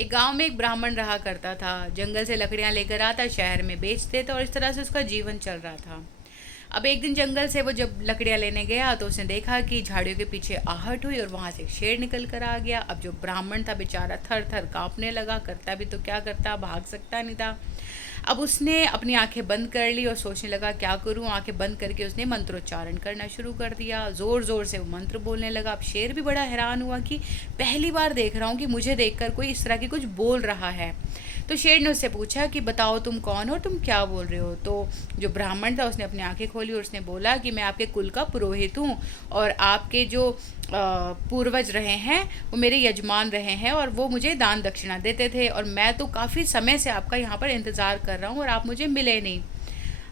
एक गांव में एक ब्राह्मण रहा करता था। जंगल से लकड़ियां लेकर आता, शहर में बेचते थे और इस तरह से उसका जीवन चल रहा था। अब एक दिन जंगल से वो जब लकड़ियां लेने गया तो उसने देखा कि झाड़ियों के पीछे आहट हुई और वहां से एक शेर निकल कर आ गया। अब जो ब्राह्मण था बेचारा थर थर कांपने लगा, करता भी तो क्या करता, भाग सकता नहीं था। अब उसने अपनी आंखें बंद कर ली और सोचने लगा क्या करूं। आंखें बंद करके उसने मंत्रोच्चारण करना शुरू कर दिया, जोर जोर से वो मंत्र बोलने लगा। अब शेर भी बड़ा हैरान हुआ कि पहली बार देख रहा हूँ कि मुझे देखकर कोई इस तरह की कुछ बोल रहा है। तो शेर ने उससे पूछा कि बताओ तुम कौन हो, तुम क्या बोल रहे हो। तो जो ब्राह्मण था उसने अपनी आंखें खोली और उसने बोला कि मैं आपके कुल का पुरोहित हूँ और आपके जो पूर्वज रहे हैं वो मेरे यजमान रहे हैं और वो मुझे दान दक्षिणा देते थे और मैं तो काफ़ी समय से आपका यहाँ पर इंतज़ार कर रहा हूँ और आप मुझे मिले नहीं।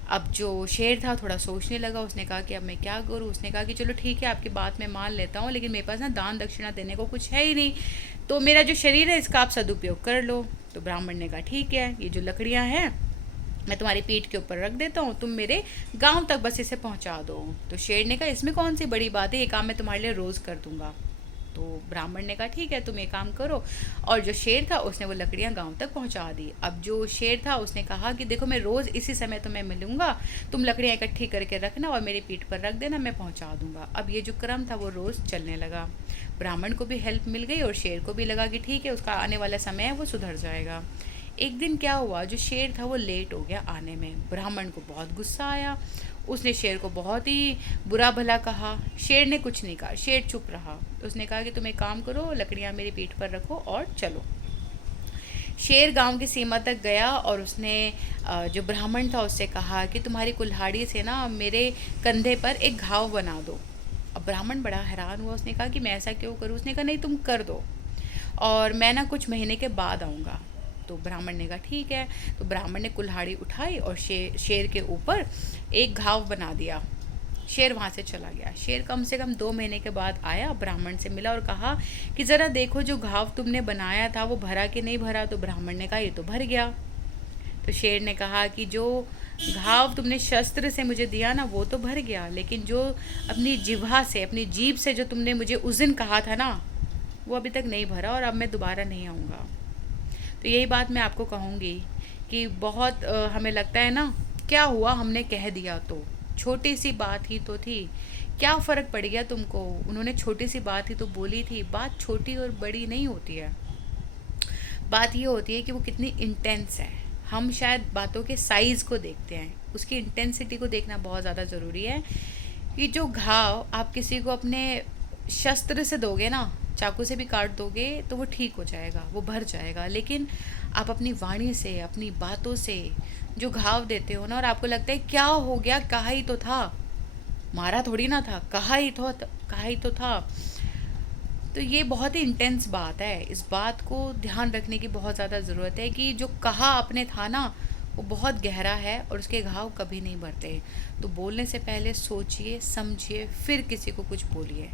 अब जो शेर था थोड़ा सोचने लगा, उसने कहा कि अब मैं क्या करूँ। उसने कहा कि चलो ठीक है, आपकी बात मैं मान लेता हूँ, लेकिन मेरे पास ना दान दक्षिणा देने को कुछ है ही नहीं, तो मेरा जो शरीर है इसका आप सदुपयोग कर लो। तो ब्राह्मण ने कहा ठीक है, ये जो लकड़ियाँ हैं मैं तुम्हारी पीठ के ऊपर रख देता हूँ, तुम मेरे गांव तक बस इसे पहुँचा दो। तो शेर ने कहा इसमें कौन सी बड़ी बात है, ये काम मैं तुम्हारे लिए रोज़ कर दूंगा। तो ब्राह्मण ने कहा ठीक है, तुम एक काम करो। और जो शेर था उसने वो लकड़ियां गांव तक पहुंचा दी। अब जो शेर था उसने कहा कि देखो मैं रोज़ इसी समय तुम्हें मिलूंगा, तुम लकड़ियां इकट्ठी करके रखना और मेरी पीठ पर रख देना, मैं पहुंचा दूंगा। अब ये जो क्रम था वो रोज़ चलने लगा। ब्राह्मण को भी हेल्प मिल गई और शेर को भी लगा कि ठीक है, उसका आने वाला समय है वो सुधर जाएगा। एक दिन क्या हुआ, जो शेर था वो लेट हो गया आने में। ब्राह्मण को बहुत गुस्सा आया, उसने शेर को बहुत ही बुरा भला कहा। शेर ने कुछ नहीं कहा, शेर चुप रहा। उसने कहा कि तुम एक काम करो, लकड़ियाँ मेरी पीठ पर रखो और चलो। शेर गांव की सीमा तक गया और उसने जो ब्राह्मण था उससे कहा कि तुम्हारी कुल्हाड़ी से ना मेरे कंधे पर एक घाव बना दो। अब ब्राह्मण बड़ा हैरान हुआ, उसने कहा कि मैं ऐसा क्यों करूँ। उसने कहा नहीं, तुम कर दो और मैं ना कुछ महीने के बाद आऊँगा। तो ब्राह्मण ने कहा ठीक है। तो ब्राह्मण ने कुल्हाड़ी उठाई और शेर के ऊपर एक घाव बना दिया। शेर वहाँ से चला गया। शेर कम से कम 2 महीने के बाद आया, ब्राह्मण से मिला और कहा कि ज़रा देखो जो घाव तुमने बनाया था वो भरा कि नहीं भरा। तो ब्राह्मण ने कहा ये तो भर गया। तो शेर ने कहा कि जो घाव तुमने शस्त्र से मुझे दिया ना वो तो भर गया, लेकिन जो अपनी जिह्वा से, अपनी जीभ से जो तुमने मुझे उस दिन कहा था ना वो अभी तक नहीं भरा और अब मैं दोबारा नहीं आऊँगा। तो यही बात मैं आपको कहूँगी कि बहुत हमें लगता है ना क्या हुआ, हमने कह दिया तो छोटी सी बात ही तो थी, क्या फ़र्क पड़ गया तुमको, उन्होंने छोटी सी बात ही तो बोली थी। बात छोटी और बड़ी नहीं होती है, बात ये होती है कि वो कितनी इंटेंस है। हम शायद बातों के साइज़ को देखते हैं, उसकी इंटेंसिटी को देखना बहुत ज़्यादा ज़रूरी है। कि जो घाव आप किसी को अपने शस्त्र से दोगे ना, चाकू से भी काट दोगे तो वो ठीक हो जाएगा, वो भर जाएगा। लेकिन आप अपनी वाणी से, अपनी बातों से जो घाव देते हो ना और आपको लगता है क्या हो गया, कहा ही तो था, मारा थोड़ी ना था, कहा ही तो था। तो ये बहुत ही इंटेंस बात है, इस बात को ध्यान रखने की बहुत ज़्यादा ज़रूरत है कि जो कहा आपने था ना वो बहुत गहरा है और उसके घाव कभी नहीं भरते। तो बोलने से पहले सोचिए, समझिए, फिर किसी को कुछ बोलिए।